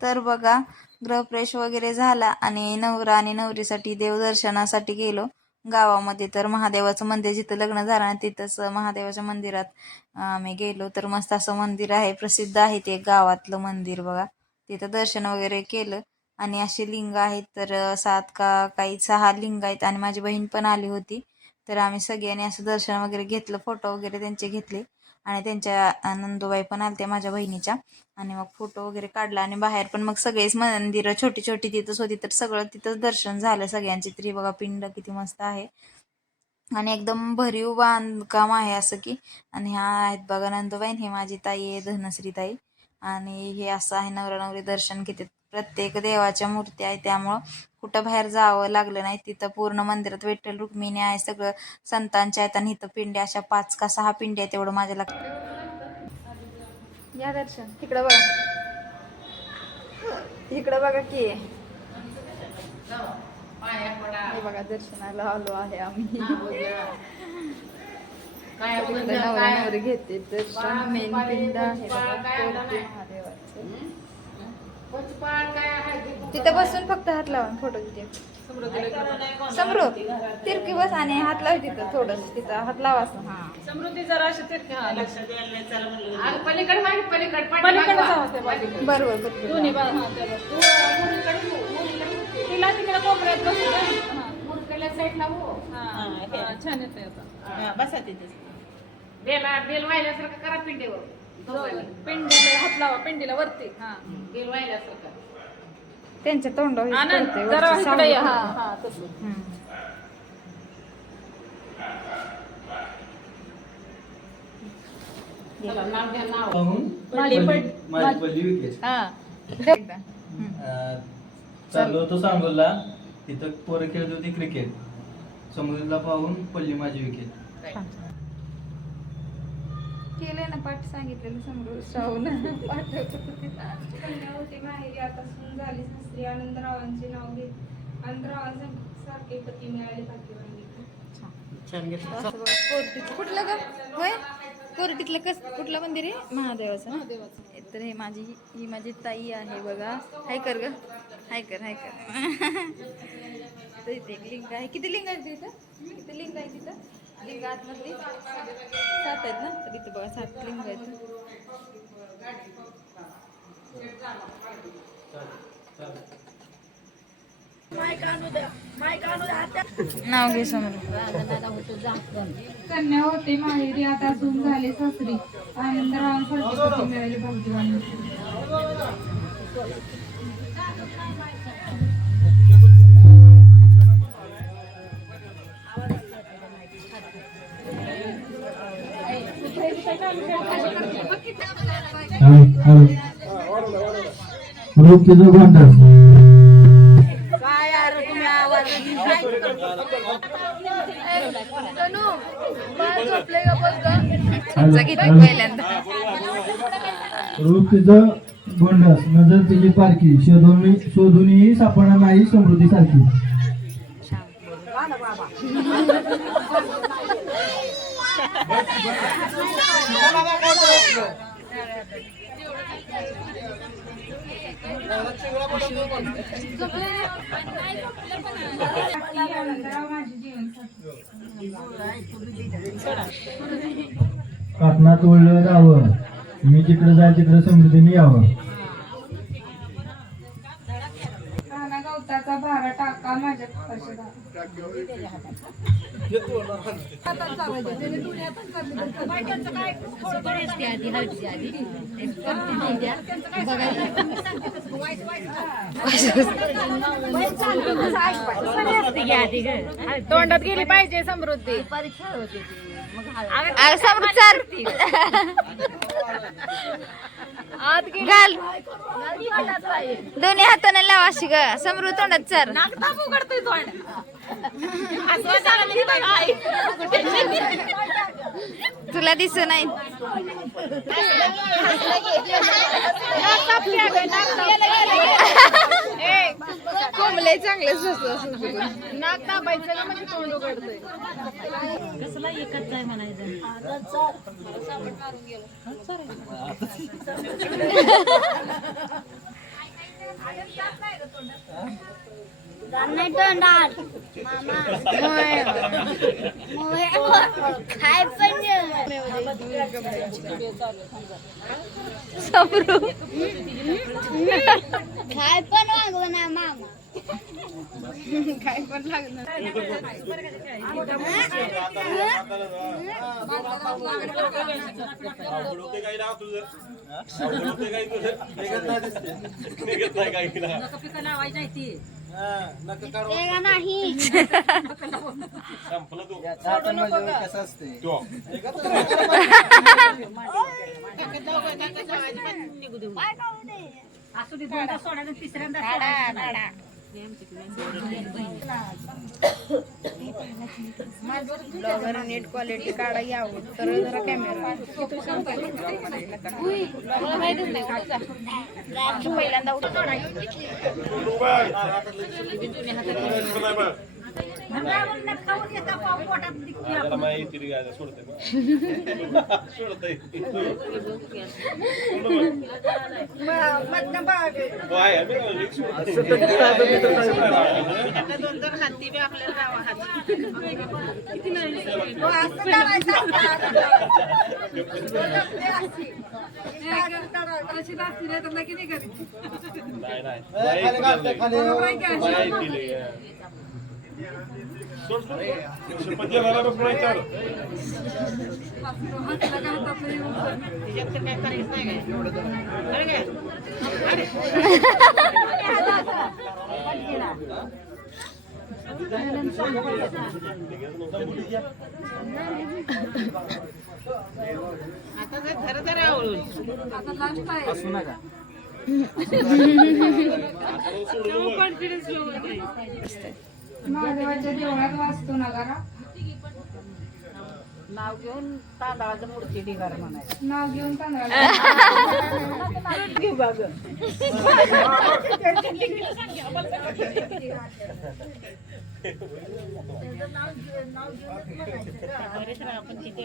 तर बघा ग्रहप्रवेश वगैरे झाला आणि नवरा आणि नवरीसाठी देवदर्शनासाठी गेलो. गावामध्ये तर महादेवाचं मंदिर जिथं लग्न झालं ना तिथंच महादेवाच्या मंदिरात आम्ही गेलो. तर मस्त असं मंदिर आहे प्रसिद्ध आहे ते गावातलं मंदिर बघा. तिथं दर्शन वगैरे केलं. आणि असे लिंग आहेत तर सात का काही सहा लिंग आहेत आणि माझी बहीण पण आली होती. तर आम्ही सगळ्यांनी असं दर्शन वगैरे घेतलं फोटो वगैरे त्यांचे घेतले. आणि त्यांच्या नंदूबाई पण आलत्या माझ्या बहिणीच्या. आणि मग फोटो वगैरे काढला आणि बाहेर पण मग सगळेच मंदिरं छोटी छोटी तिथंच होती तर सगळं तिथंच दर्शन झालं सगळ्यांची. तरी बघा पिंड किती मस्त आहे. आणि एकदम भरीव बांधकाम आहे असं की. आणि ह्या आहेत बघा नंदूबाई हे माझी ताई आहे धनश्री ताई. आणि हे असं आहे नवरा नवरी दर्शन घेते प्रत्येक देवाच्या मूर्ती आहे त्यामुळं कुठं बाहेर जावं लागलं नाही तिथं पूर्ण मंदिरात विठ्ठल रुक्मिणी आहे सगळं संतांच्या आहेत आणि इथं पिंड्या अशा पाच का सहा पिंड्या आहेत तेवढं माझ्या लक्षात. या दर्शन. तिकडं बघा. इकडं बघा की. हे बघा दर्शनाला आलो आहे आम्ही. इकडं नवरा नवरी घेते दर्शन मेन पिंड आहे बघा, कोरटी महादेवाचं. तिथं बसून फक्त हात लावून फोटो घेते. समृद्ध तिरकी बस आणि हात लाव तिथं थोडस तिथं हात लावायचं हा. समृद्धी जरा अशी हा, लक्ष द्यायला पलीकडे मागे पलीकडे पलीकडे. बरोबर दोन्ही हा, हो. तिला तिकडे कोपऱ्यात. हा, मुलीकडल्या साईडला छान येते आता. बसा बेला बेल वाहिल्यासारखं करा पिंडीवर. पिंडीला हात लावा पिंडीला वरती. हा बेल वाहिल्यासारखं. त्यांच्या तोंडावर हेच आनंद पडतंय, जरा वरचं इकडे ये. सावली हा पडतंय. हा तसं हम्म. चला नाव घ्या नाव पाहून माझी पड- विकेट हा एकदा. हम्म. अं, चाललो होतो सांगोला तिथं पोरं खेळत होती क्रिकेट समुद्राला पाहून पल्ली माझी विकेट छान. केलंय ना पाठ सांगितलेलं समोर शाहून पाठवतो. कन्या होती माहेरी आता सून झाली सासरी आनंदरावांचे नाव घेत आनंदरावांसारखे पती मिळाले भाग्यवान कुठलं ग? होय? कोर्टीतलं कस कुठलं मंदिर आहे? महादेवाचं. ना? महादेवाचं. तर हे माझी ही माझी ताई आहे बघा. हाय कर ग. हाय कर हाय कर. तर इथे एक लिंग आहे. किती लिंग आहेत तिथं? किती लिंग आहे तिथं? लिंग आतमधली सात आहेत ना? तर इथं बघा सात लिंग आहेत. नाव घे समोर. कन्या होते माहेरी आता सून झाले सासरी. आनंदरावांसारखे पती मिळाले भाग्यवान रोपीचं भांडण तुमचा गोंडस नजर तिची पारखी शोधून शोधूनही सापडणार नाही समृद्धी सारखी कापणात ओळलं जावं. मी जिकडे जाय तिकडे समृद्धीने यावं. गवताचा भारा टाका माझ्या तोंडात गेली पाहिजे समृद्धी. चाल. आत गेली घाल. दोन्ही हाताने लावा शिग ग. समृद्ध तोंडात चार. नाक दाब उघडतोय तोंड. तुला दिस नाही. कोंबले चांगले नाक दाबायचं ना म्हणजे तोंड उघडतोय. पण समरू काय पण वागव ना मामा काय पण लागणार ते. का नाही कसं असते काय खाऊ दे ब्लॉगर नेट क्वालिटी काढा यावं. तर जरा कॅमेरा पहिल्यांदा तिच्यात तर काय करायचं नाही काय आता जर धर धर आवडून असू नका महादेवाच्या देवळात वाचतो नगारा. नाव घेऊन तांदळाचं मूर्ती ढिगार म्हणायचं. नाव घेऊन तांदळा घे बघ आपण किती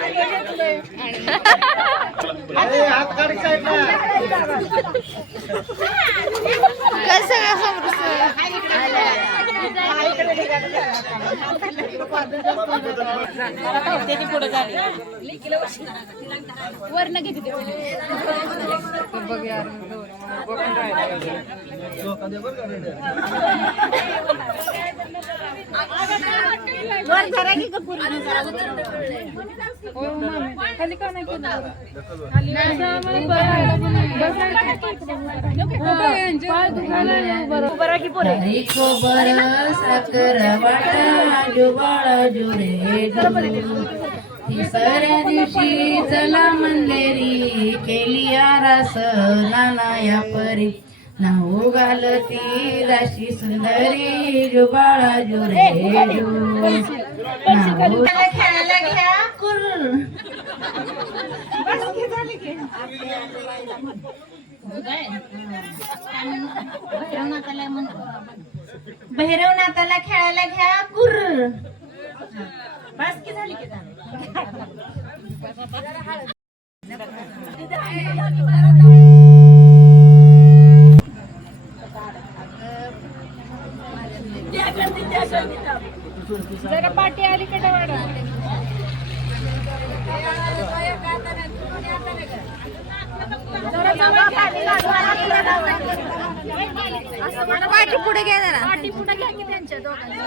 एक एक एक एक गोळा करायचे हात काढ कसं कसं त्याची पुढे झाली वरनं घेते ते बघ. यार बघून राहिलं वर धरा की कपूर जुबाळा जुरे तिसऱ्या दिवशी चला मंदेरी केली आरास नाना या परी नाऊ घालती राशी सुंदरी जुबाळा जुरे खेळायला घ्या कुर भैरवनाथाला खेळायला घ्या कुर बस की झाली की जरा पाठी अलीकडे वाढा पाठी पुढे घ्या जरा. पाठी पुढे घ्या की त्यांच्या दोघांच्या.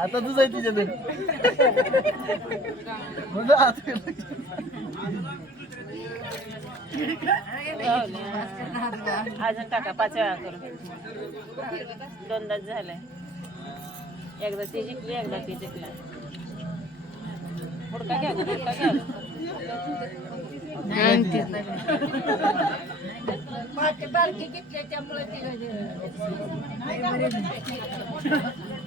आता तू जाय तुझ्या अजून टाका पाच वेळा करून दोनदाच झालंय. एकदा ती जिंकली एकदा ती जिंकला. हुडका घ्या हुडका घ्या गं.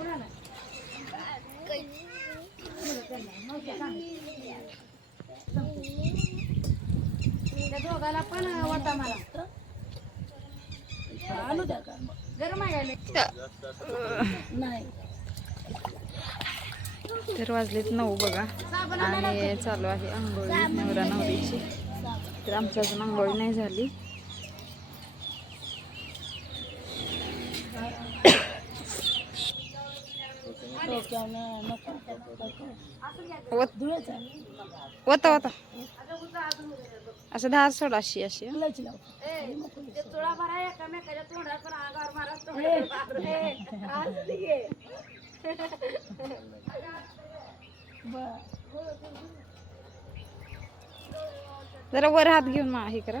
घे बाळा नाही तर वाजलेत नऊ बघा. आणि चालू आहे आंघोळी नवरा नवरीची. तर आमची अजून आंघोळी नाही झाली. होता होता असं दहा सोडा अशी अशी. जरा वर हात घेऊन मा हे करा.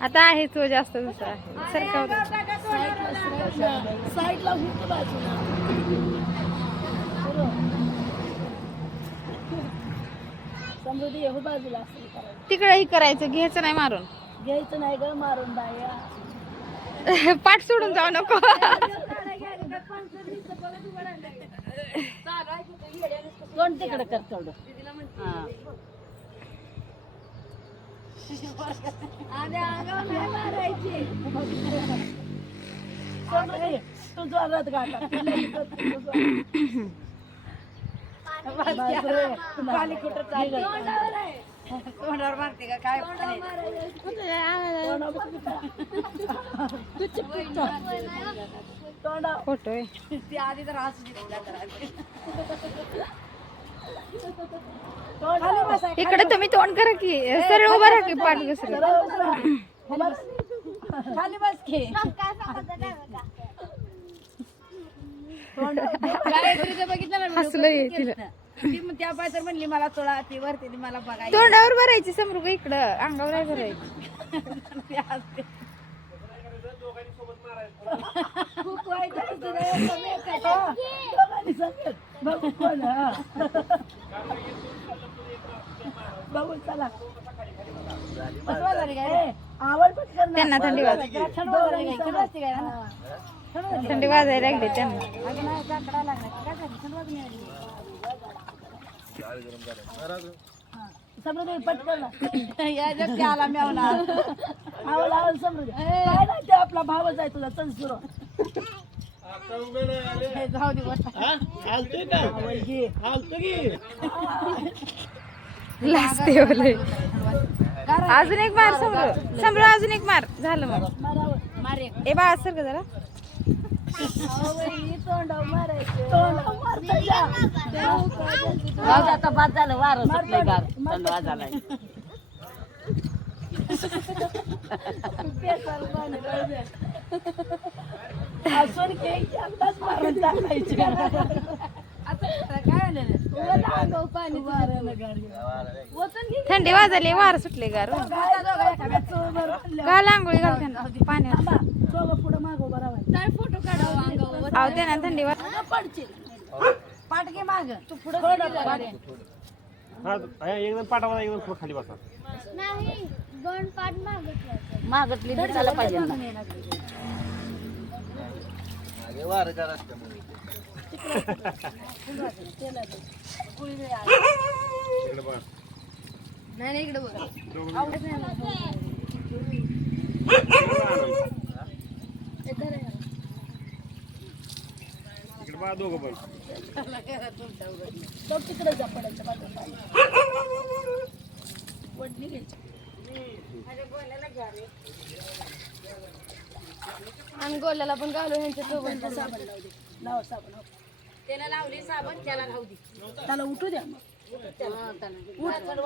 आता आहे तो जास्त तसं आहे. सरकार समृद्धी बाजूला तिकडे ही करायचं घ्यायचं नाही मारून. घ्यायचं नाही ग मारून बाया. पाठ सोडून जाऊ नको. कोण तिकडे कर तेवढं हा. समृद्धी, तू जोरात गाठा खाली कुठं चालली तोंडावर मारते का? काय तोंडा फोटो आहे? ती आधी तर हसू इकडे तुम्ही तोंड करा की सरळ उभा राहा की पाठ घसरत खाली. बस की हसलं ये तिला ती मग त्या म्हणली मला ती वरती मला तोंडावर भरायची समृग इकडं अंगावर आहे भरायची. ती हसते. बघू कोण, हा. बघू चला काय? आवड. त्यांना थंडी वाज थंड? थंड वाजते काय ना? थंड वाजली. थंडी वाजायला लागली त्यांना अगं नाही, काकडा लागला. काय झालं? थंड. हा. समृद्धी पटकन. या आला मेवला आवला आवल समृद्धी काय नाही ते आपला भावच आहे तुझा चल सुरू जाऊ दे बस. आवल घे. लाजते बोले अजून एक मार समृ समृ अजून एक मार झालं मग मारावं. मार एक. ए बाळा सर का जरा. आता बाद झालं वारं सुटलंय गार मार थंड वाजायला असून मारून टाकायची. थंडी वाजली वार सुटले गार घाल आंघोळी घाल त्यांना. पाण्यात पुढं मागं फोटो काढावा अंगावर? आव त्यांना थंडी वाज अगं पडशील. पाटके माग. तू पुढं एकदम एकदम थोडं. खाली बसा. नाही दोन पाठ मागत मागतली पाहिजे ना. इकडे बघा नाही नाही, इकडे बघ इकडे नाही दोघं पण तिकडे जा पडायचं बाजूला. वडणी घ्यायची. आणि गोल्याला पण घालू ह्यांच्या सोबत साबण लावू दे. लावा साबण हो. त्याला लावली साबण त्याला राहू दे त्याला उठू द्या उठ.